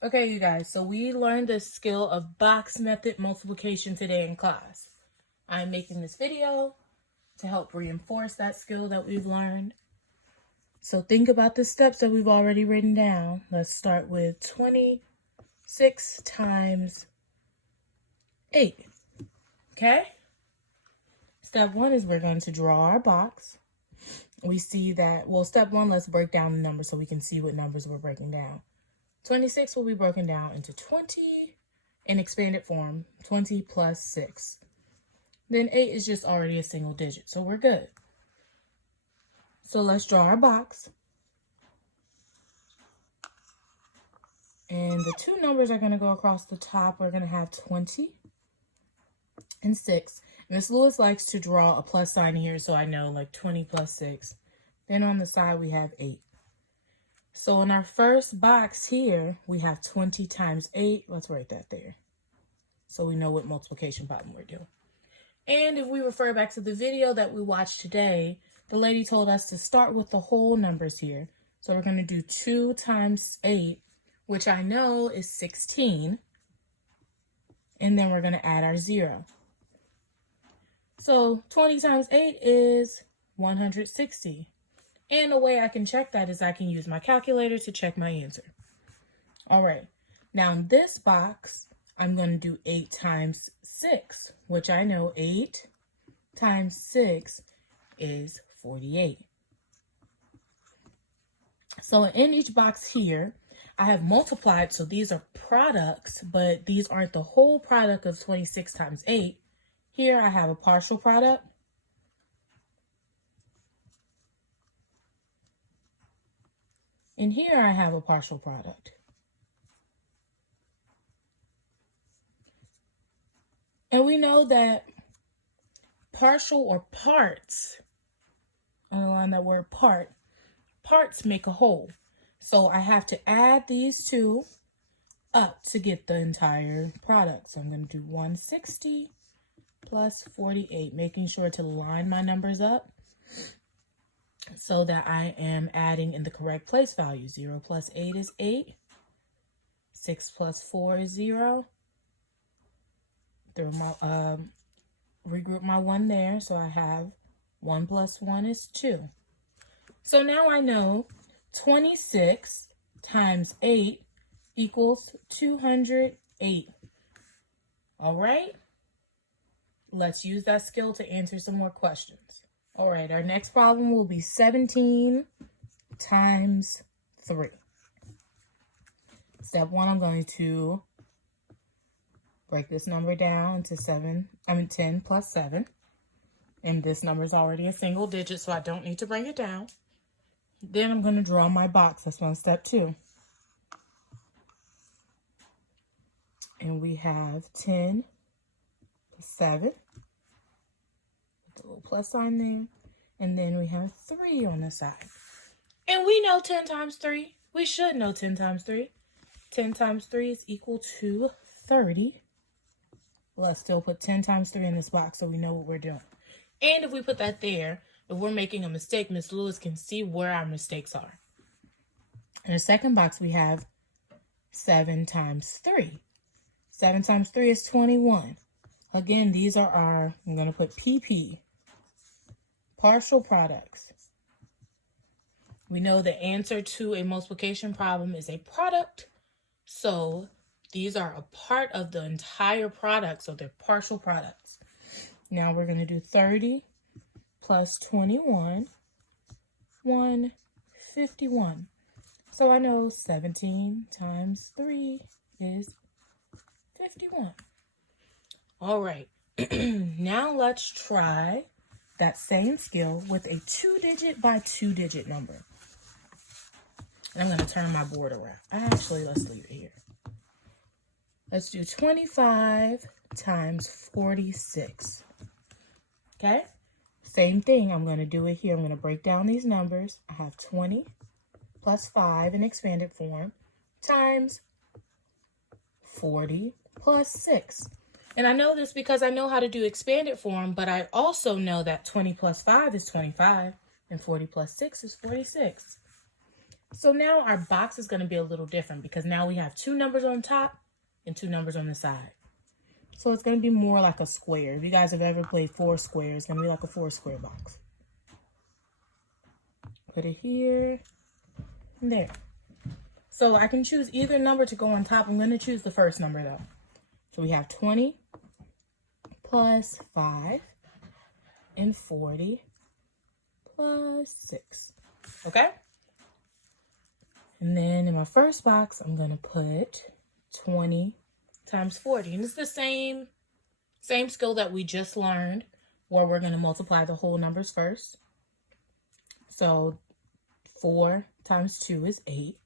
Okay, you guys, so we learned the skill of box method multiplication today in class. I'm making this video to help reinforce that skill that we've learned. So think about the steps that we've already written down. Let's start with 26 times 8. Okay? Step 1 is we're going to draw our box. We see that, well, step 1, let's break down the numbers so we can see what numbers we're breaking down. 26 will be broken down into 20 in expanded form, 20 plus 6. Then 8 is just already a single digit, so we're good. So let's draw our box. And the two numbers are going to go across the top. We're going to have 20 and 6. Miss Lewis likes to draw a plus sign here, so I know like 20 plus 6. Then on the side, we have 8. So in our first box here, we have 20 times 8. Let's write that there, so we know what multiplication problem we're doing. And if we refer back to the video that we watched today, the lady told us to start with the whole numbers here. So we're going to do 2 times 8, which I know is 16. And then we're going to add our 0. So 20 times 8 is 160. And the way I can check that is I can use my calculator to check my answer. All right. Now in this box, I'm going to do 8 times 6, which I know 8 times 6 is 48. So in each box here, I have multiplied, so these are products, but these aren't the whole product of 26 times 8. Here I have a partial product. And here I have a partial product. And we know that partial or parts, underline that word part, parts make a whole. So I have to add these two up to get the entire product. So I'm going to do 160 plus 48, making sure to line my numbers up so that I am adding in the correct place value. 0 plus 8 is 8. 6 plus 4 is 0. Throw my, regroup my 1 there, so I have 1 plus 1 is 2. So now I know 26 times 8 equals 208. All right? Let's use that skill to answer some more questions. All right, our next problem will be 17 times 3. Step 1, I'm going to break this number down to 10 plus 7. And this number is already a single digit, so I don't need to bring it down. Then I'm going to draw my box. That's on step 2. And we have 10 plus 7. Put the little plus sign there. And then we have 3 on the side. And we know 10 times 3. We should know 10 times 3. 10 times 3 is equal to 30. Let's still put 10 times 3 in this box so we know what we're doing. And if we put that there, if we're making a mistake, Miss Lewis can see where our mistakes are. In the second box, we have 7 times 3. 7 times 3 is 21. Again, these are our, I'm going to put PP, partial products. We know the answer to a multiplication problem is a product, so these are a part of the entire product, so they're partial products. Now we're going to do 30 plus 21, 151. So I know 17 times 3 is 51. All right, now let's try that same skill with a 2-digit by 2-digit number. And I'm going to turn my board around. Actually, let's leave it here. Let's do 25 times 46. Okay? Same thing. I'm going to do it here. I'm going to break down these numbers. I have 20 plus 5 in expanded form times 40 plus 6. And I know this because I know how to do expanded form, but I also know that 20 plus 5 is 25 and 40 plus 6 is 46. So now our box is going to be a little different because now we have 2 numbers on top and 2 numbers on the side. So it's going to be more like a square. If you guys have ever played 4 squares, it's going to be like a 4 square box. Put it here and there. So I can choose either number to go on top. I'm going to choose the first number though. So we have 20 plus 5 and 40 plus 6. Okay? And then in my first box, I'm going to put 20 times 40. And it's the same skill that we just learned, where we're going to multiply the whole numbers first. So 4 times 2 is 8.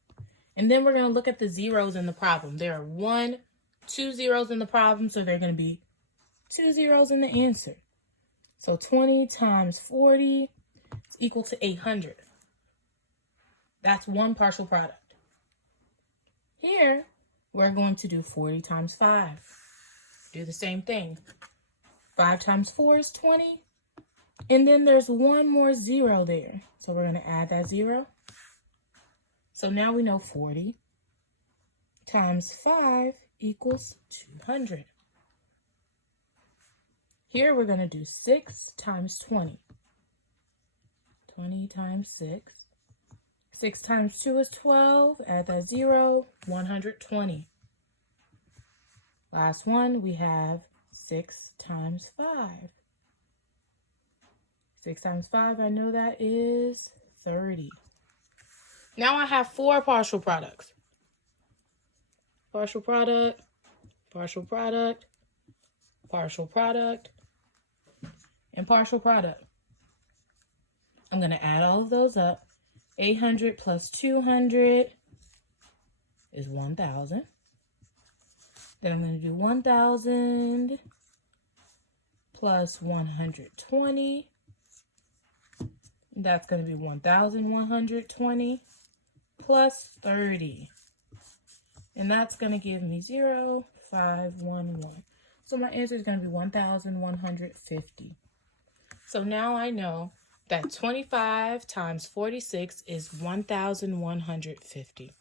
And then we're going to look at the zeros in the problem. There are 2 zeros in the problem, so there are going to be 2 zeros in the answer. So 20 times 40 is equal to 800. That's one partial product. Here, we're going to do 40 times 5. Do the same thing. 5 times 4 is 20. And then there's one more 0 there. So we're going to add that 0. So now we know 40 times 5 equals 200. Here we're going to do 6 times 20. 20 times 6. 6 times 2 is 12. Add that 0. 120. Last one, we have 6 times 5. 6 times 5, I know that is 30. Now I have 4 partial products. Partial product, partial product, partial product, and partial product. I'm going to add all of those up. 800 plus 200 is 1,000. Then I'm going to do 1,000 plus 120. That's going to be 1,120 plus 30. And that's going to give me 0, 5, 1, 1. So my answer is going to be 1,150. So now I know that 25 times 46 is 1,150.